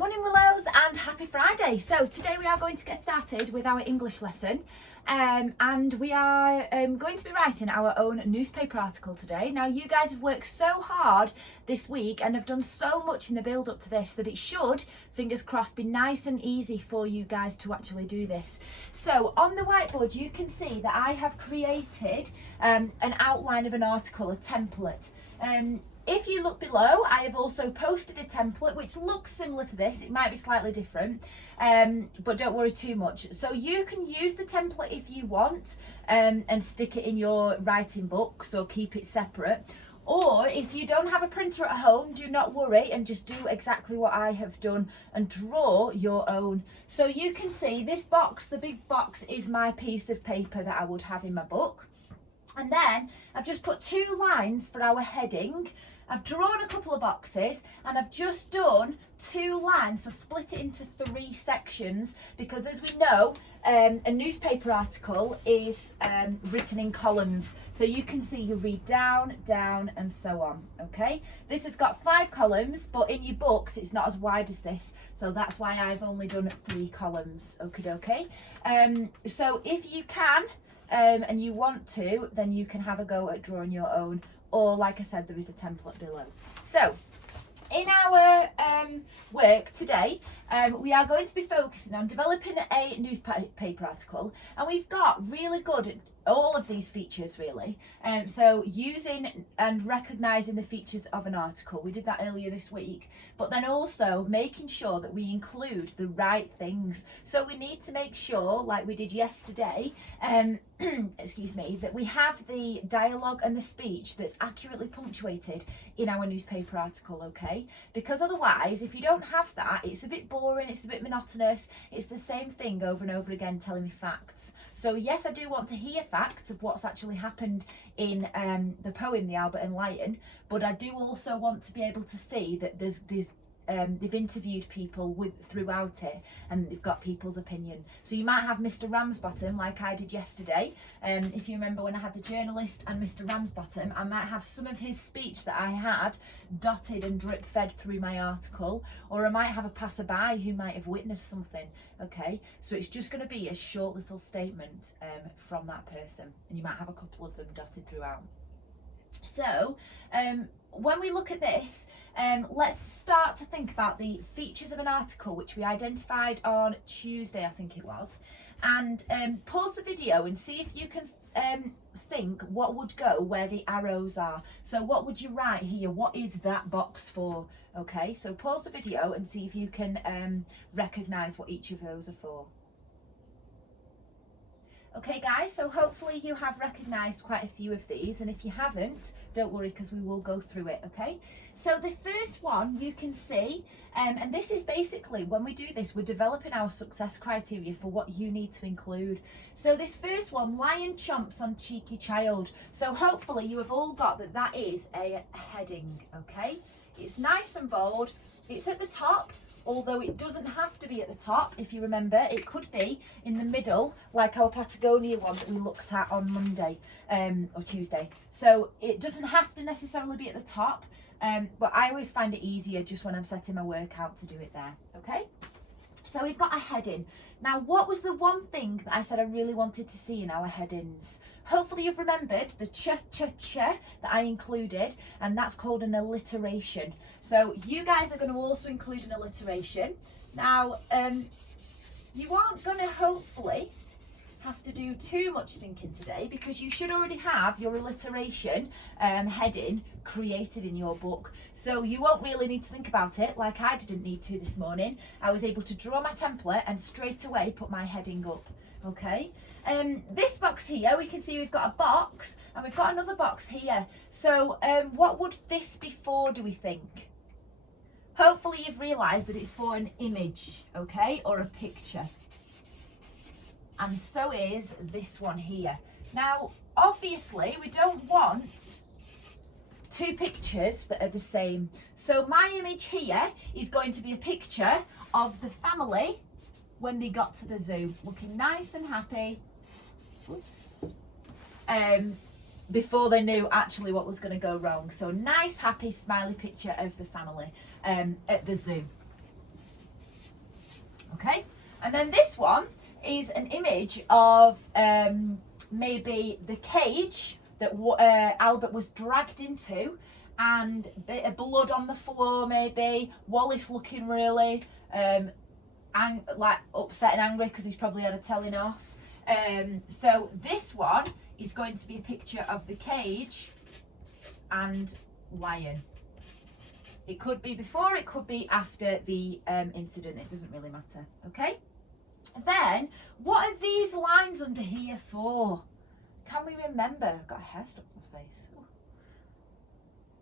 Morning Willows and happy Friday. So today we are going to get started with our English lesson and we are going to be writing our own newspaper article today. Now you guys have worked so hard this week and have done so much in the build up to this that it should, fingers crossed, be nice and easy for you guys to actually do this. So on the whiteboard you can see that I have created an outline of an article, a template. If you look below, I have also posted a template which looks similar to this. It might be slightly different, but don't worry too much. So you can use the template if you want and stick it in your writing book, so keep it separate. Or if you don't have a printer at home, do not worry and just do exactly what I have done and draw your own. So you can see this box, the big box, is my piece of paper that I would have in my book. And then I've just put 2 lines for our heading. I've drawn a couple of boxes and I've just done 2 lines. So I've split it into 3 sections because, as we know, a newspaper article is written in columns. So you can see you read down, down and so on. Okay, this has got 5 columns, but in your books it's not as wide as this. So that's why I've only done 3 columns. Okay. So if you can, and you want to, then you can have a go at drawing your own, or like I said, there is a template below. So in our work today, we are going to be focusing on developing a newspaper article, and we've got really good at all of these features really. So using and recognising the features of an article, we did that earlier this week, but then also making sure that we include the right things. So we need to make sure, like we did yesterday, excuse me, that we have the dialogue and the speech that's accurately punctuated in our newspaper article, okay? Because otherwise, if you don't have that, it's a bit boring, it's a bit monotonous, it's the same thing over and over again telling me facts. So yes, I do want to hear facts of what's actually happened in the poem The Albert and Lion, but I do also want to be able to see that they've interviewed people throughout it and they've got people's opinion. So you might have Mr. Ramsbottom, like I did yesterday. If you remember when I had the journalist and Mr. Ramsbottom, I might have some of his speech that I had dotted and drip fed through my article, or I might have a passerby who might have witnessed something. Okay, so it's just going to be a short little statement from that person, and you might have a couple of them dotted throughout. So when we look at this, let's start to think about the features of an article which we identified on Tuesday, I think it was, and pause the video and see if you can think what would go where the arrows are. So what would you write here? What is that box for? Okay, so pause the video and see if you can recognise what each of those are for. Okay guys, so hopefully you have recognised quite a few of these, and if you haven't, don't worry because we will go through it, okay? So the first one you can see, and this is basically, when we do this, we're developing our success criteria for what you need to include. So this first one, lion chomps on cheeky child. So hopefully you have all got that that is a heading, okay? It's nice and bold, it's at the top, although it doesn't have to be at the top. If you remember, it could be in the middle, like our Patagonia one that we looked at on Monday or Tuesday. So it doesn't have to necessarily be at the top, but I always find it easier just when I'm setting my work out to do it there, okay? So we've got a heading. Now, what was the one thing that I said I really wanted to see in our headings? Hopefully you've remembered the ch that I included, and that's called an alliteration. So you guys are going to also include an alliteration. Now, you aren't going to hopefully have to do too much thinking today because you should already have your alliteration heading created in your book, so you won't really need to think about it like I didn't need to this morning. I was able to draw my template and straight away put my heading up. Okay, this box here, we can see we've got a box and we've got another box here. So what would this be for, do we think? Hopefully you've realised that it's for an image, okay, or a picture. And so is this one here. Now, obviously, we don't want 2 pictures that are the same. So my image here is going to be a picture of the family when they got to the zoo, looking nice and happy. Whoops. Before they knew actually what was going to go wrong. So nice, happy, smiley picture of the family at the zoo. Okay, and then this one is an image of maybe the cage that Albert was dragged into, and a bit of blood on the floor, maybe Wallace looking really like upset and angry because he's probably had a telling off. So this one is going to be a picture of the cage and lion. It could be before, it could be after the incident, it doesn't really matter. Okay, then what are these lines under here for? Can we remember? I've got a hair stuck to my face. Ooh.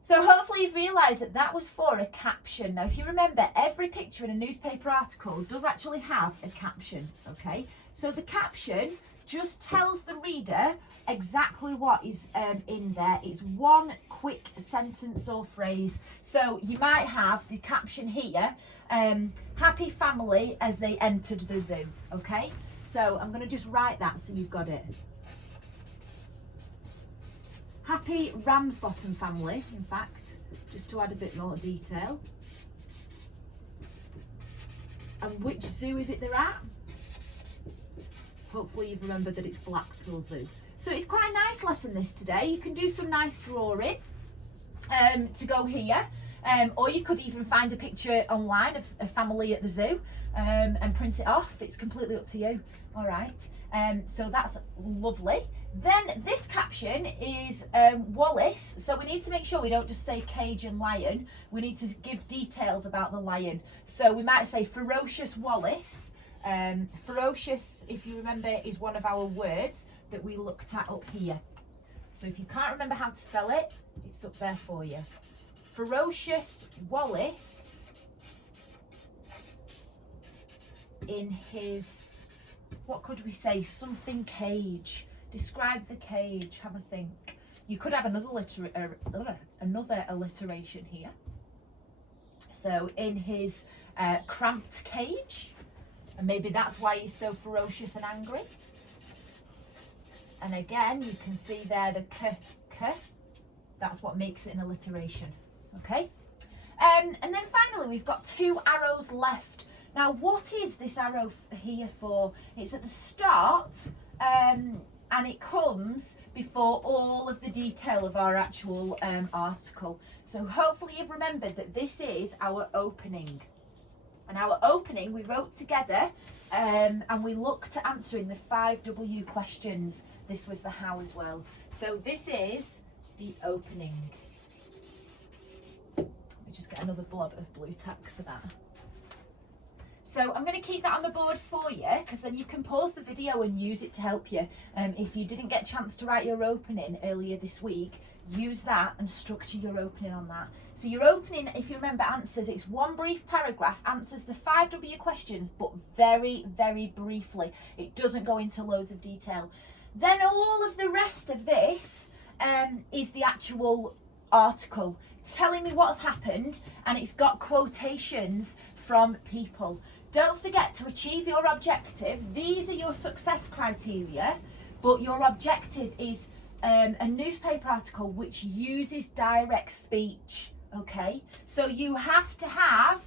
So hopefully you've realised that that was for a caption. Now if you remember, every picture in a newspaper article does actually have a caption, okay? So the caption just tells the reader exactly what is in there. It's one quick sentence or phrase. So you might have the caption here, happy family as they entered the zoo, okay? So I'm going to just write that so you've got it. Happy Ramsbottom family, in fact, just to add a bit more detail. And which zoo is it they're at? Hopefully you've remembered that it's Blackpool Zoo. So it's quite a nice lesson this today. You can do some nice drawing to go here. Or you could even find a picture online of a family at the zoo and print it off. It's completely up to you. All right. So that's lovely. Then this caption is Wallace. So we need to make sure we don't just say cage and lion. We need to give details about the lion. So we might say ferocious Wallace. Ferocious, if you remember, is one of our words that we looked at up here. So if you can't remember how to spell it, it's up there for you. Ferocious Wallace in his, what could we say, something cage. Describe the cage, have a think. You could have another alliteration here. So in his cramped cage, and maybe that's why he's so ferocious and angry. And again, you can see there the k. That's what makes it an alliteration. Okay. And then finally, we've got 2 arrows left. Now, what is this arrow here for? It's at the start, and it comes before all of the detail of our actual article. So hopefully you've remembered that this is our opening. And our opening we wrote together and we looked at answering the 5 W questions. This was the how as well. So this is the opening. Let me just get another blob of blue tack for that. So I'm going to keep that on the board for you, because then you can pause the video and use it to help you. If you didn't get a chance to write your opening earlier this week, use that and structure your opening on that. So your opening, if you remember, answers, it's one brief paragraph, answers the 5 W questions, but very, very briefly. It doesn't go into loads of detail. Then all of the rest of this is the actual article telling me what's happened, and it's got quotations from people. Don't forget to achieve your objective. These are your success criteria, but your objective is a newspaper article which uses direct speech, okay? So you have to have,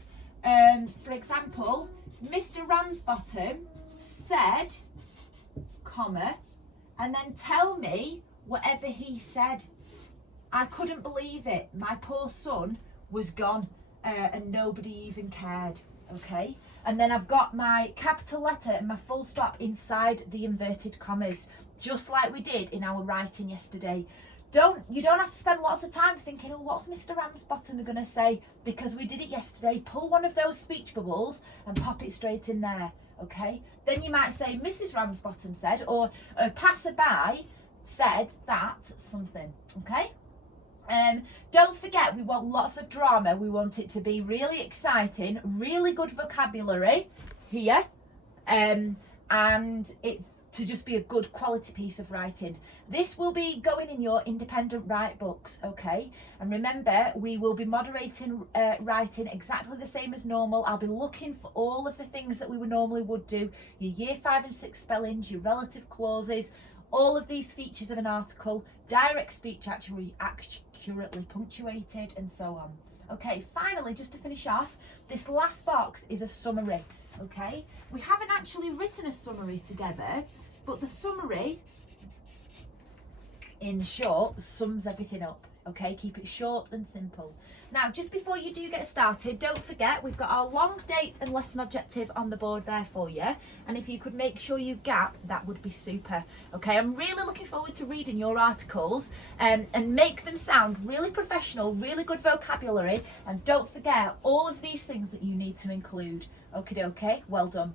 for example, Mr. Ramsbottom said, comma, and then tell me whatever he said. I couldn't believe it. My poor son was gone and nobody even cared, okay? And then I've got my capital letter and my full stop inside the inverted commas, just like we did in our writing yesterday. You don't have to spend lots of time thinking, oh, what's Mr. Ramsbottom going to say? Because we did it yesterday. Pull one of those speech bubbles and pop it straight in there, okay? Then you might say, Mrs. Ramsbottom said, or a passerby said that something, okay? Don't forget, we want lots of drama. We want it to be really exciting, really good vocabulary here, and it to just be a good quality piece of writing. This will be going in your independent write books, okay? And remember, we will be moderating writing exactly the same as normal. I'll be looking for all of the things that we normally would do, your year 5 and 6 spellings, your relative clauses, all of these features of an article, direct speech accurately punctuated, and so on. Okay, finally, just to finish off, this last box is a summary. Okay, we haven't actually written a summary together, but the summary, in short, sums everything up. Okay, keep it short and simple. Now, just before you do get started, don't forget we've got our long date and lesson objective on the board there for you. And if you could make sure you gap, that would be super. Okay, I'm really looking forward to reading your articles and make them sound really professional, really good vocabulary. And don't forget all of these things that you need to include. Okay, well done.